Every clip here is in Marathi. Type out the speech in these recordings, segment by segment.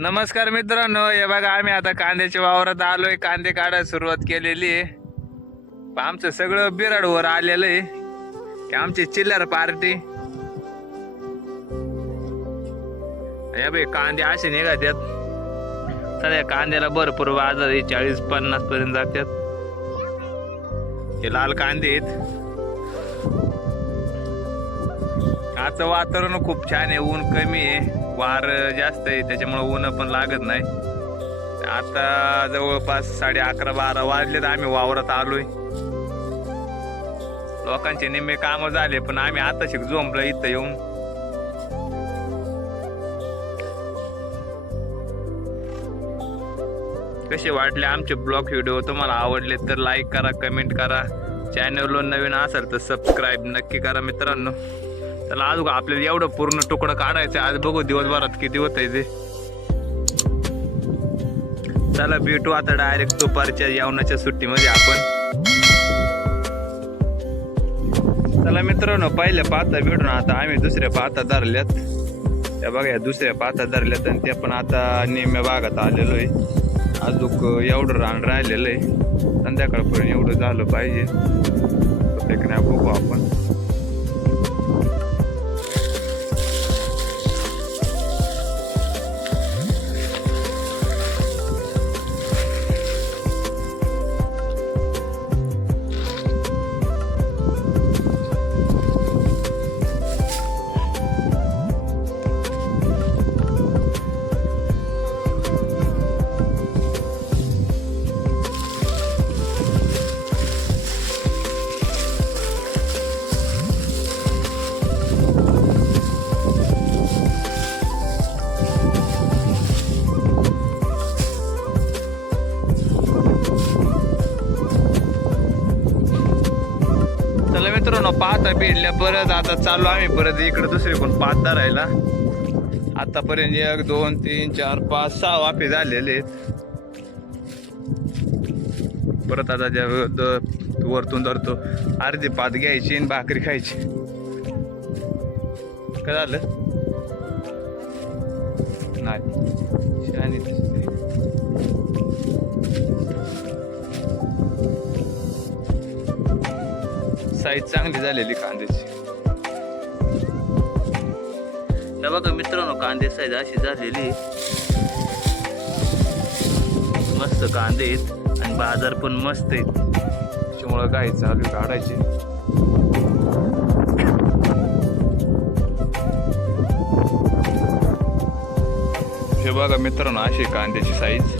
नमस्कार मित्रांनो हे बघा आम्ही आता कांद्याच्या वावरात आलोय. कांदे काढायला सुरुवात केलेली आहे. आमचं सगळं बिराडवर आलेलं आहे. आमची चिल्लर पार्टी. बाई कांदे असे निघात्यात सध्या कांद्याला भरपूर बाजार आहे चाळीस पन्नास पर्यंत जातात. हे लाल कांदे आहेत. आजचं वातावरण खूप छान आहे ऊन कमी आहे वार जास्त आहे त्याच्यामुळे ऊन पण लागत नाही. आता जवळपास साडे अकरा बारा वाजले तर आम्ही वावरात आलोय. लोकांचे निम्मे काम झाले पण आम्ही आता शिक झोंबलं इथं येऊन. कसे वाटले आमचे ब्लॉग व्हिडिओ? तुम्हाला आवडले तर लाईक करा कमेंट करा. चॅनलवर नवीन असेल तर सबस्क्राईब नक्की करा मित्रांनो. त्याला आज आपल्याला एवढं पूर्ण तुकडं काढायचं आज बघू दिवसभरात किती होत आहे ते. चला भेटू आता डायरेक्ट दुपारच्या जेवणाच्या सुट्टीमध्ये आपण. चला मित्रांनो पहिल्या पाता भेटून आता आम्ही दुसऱ्या पाता धरल्यात. त्या बघा या दुसऱ्या पाता धरल्यात आणि त्या पण आता निम्म्या भागात आलेलो आहे. अजून एवढं रान राहिलेलं आहे. संध्याकाळपर्यंत एवढं झालं पाहिजे. नाही बघू आपण. आता भेटल्या परत आता चालू आम्ही परत इकडे दुसरी पण पाच धरायला आतापर्यंत एक दोन तीन चार पाच सहा वाफे झालेले आहेत. परत आता ज्या वरतून धरतो. अर्धी पात घ्यायची आणि भाकरी खायची. काय झालं? नाही. साईज चांगली झालेली कांद्याची. हे बघा मित्रांनो कांदे साईज अशी झालेली. मस्त कांदे आहेत आणि बाजार पण मस्त आहेत. त्याच्यामुळं काय चालू काढायचे. हे बघा मित्रांनो अशी कांद्याची साईज.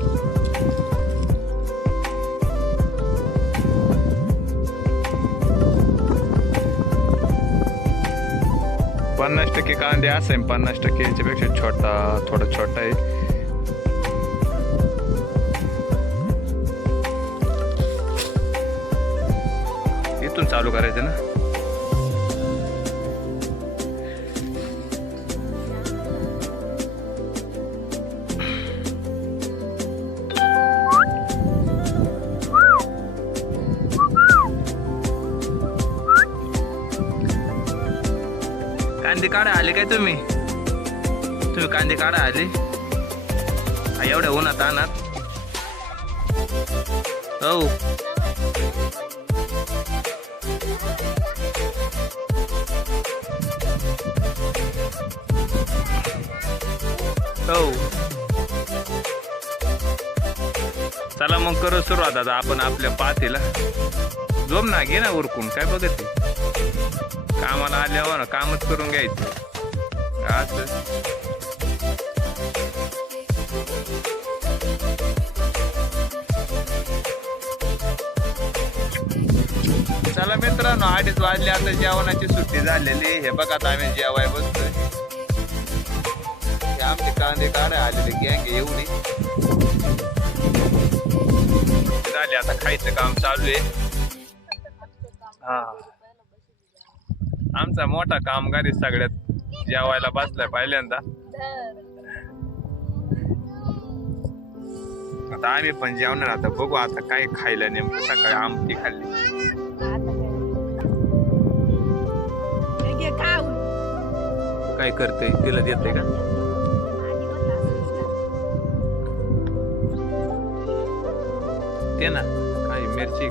पन्नास टक्के कांदे असेल पन्नास टक्के याच्यापेक्षा छोटा थोडा छोटा आहे इथून चालू करायचं ना? कांदे काढा आले काय तुम्ही? तुम्ही कांदे काढा आले. हा, एवढ्या उन्हात आणत हो. हो. चला मग करू सुरुवात आता आपण आपल्या पातीला. जोम ना घे ना उरकून काय बघत? कामाला आल्यावर ना कामच करून घ्यायचं. असं. चला मित्रांनो अडीच वाजले आता जेवणाची सुट्टी झालेली. हे बघा आता आम्ही जेवाय बसतोय हे आमचे कांदे काढाय आलेले गँग येऊ नये आता खायचं काम चालू आहे. हा. आमचा मोठा कामगारी सगळ्यात. जेवायला बसलाय पहिल्यांदा. आता आम्ही पण जेवणार आता बघू आता काय खायला नेमकं. सकाळी आमटी खाल्ली. काय करते तिला देते का? ते ना काही मिरची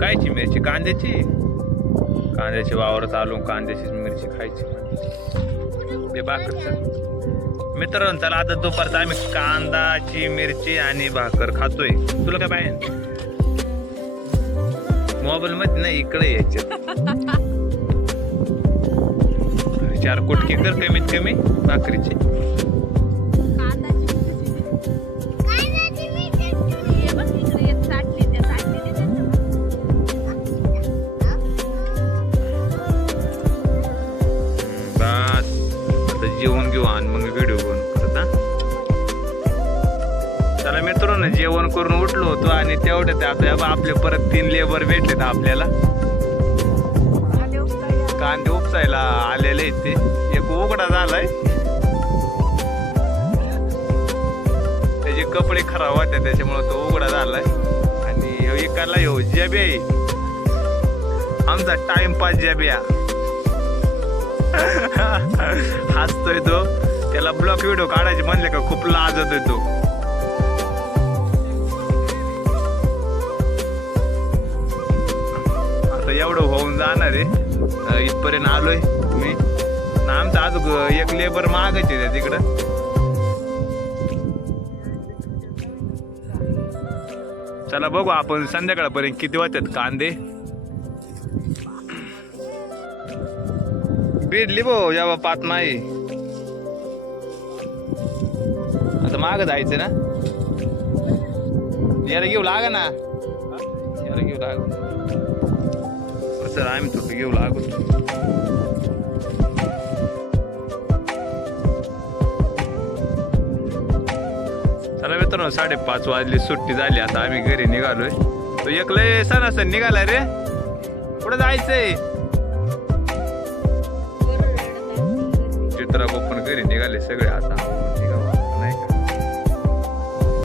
कायची मिरची? कांद्याची? कांद्याची वावरात आलो कांद्याची मिरची खायची. चल मित्रांनो चला आता दुपारचा आम्ही कांदाची मिरची आणि भाकर खातोय. तुला काय पाहिजे मोबाईल मध्ये नाही इकडे यायचे. चार कुटके कर कमीत कमी भाकरीची. जेवण करून उठलो होतो आणि तेवढ्यात आता आपले परत तीन लेबर भेटलेत आपल्याला. कांदे उपसायला आलेले आहेत ते. एक उघडा झालाय. त्याचे कपडे खराब होते त्याच्यामुळे तो उघडा झालाय. आणि एकाला येऊ जबे आमचा टाइमपास जब्या हसतोय तो. त्याला ब्लॉक व्हिडिओ काढायचे म्हणले का खूप लाजतोय तो. आता एवढं होऊन जाणार आहे. इथपर्यंत आलोय मी. ना आमचा अजून एक लेबर मागायचे त्या तिकडं. चला बघू आपण संध्याकाळपर्यंत किती वाजतात कांदे. बिडली भो जेव्हा पात नाही आता माग जायचं ना? याला घेऊ लागा ना. याला घेऊ लाग. सर आम्ही थोडं घेऊ लागू चला मित्रांनो साडेपाच वाजली सुट्टी झाली आता आम्ही घरी निघालोय. तो एकलंय सण असं निघाला रे. कुठं जायचंय? चित्रा पण घरी निघाले सगळे आता.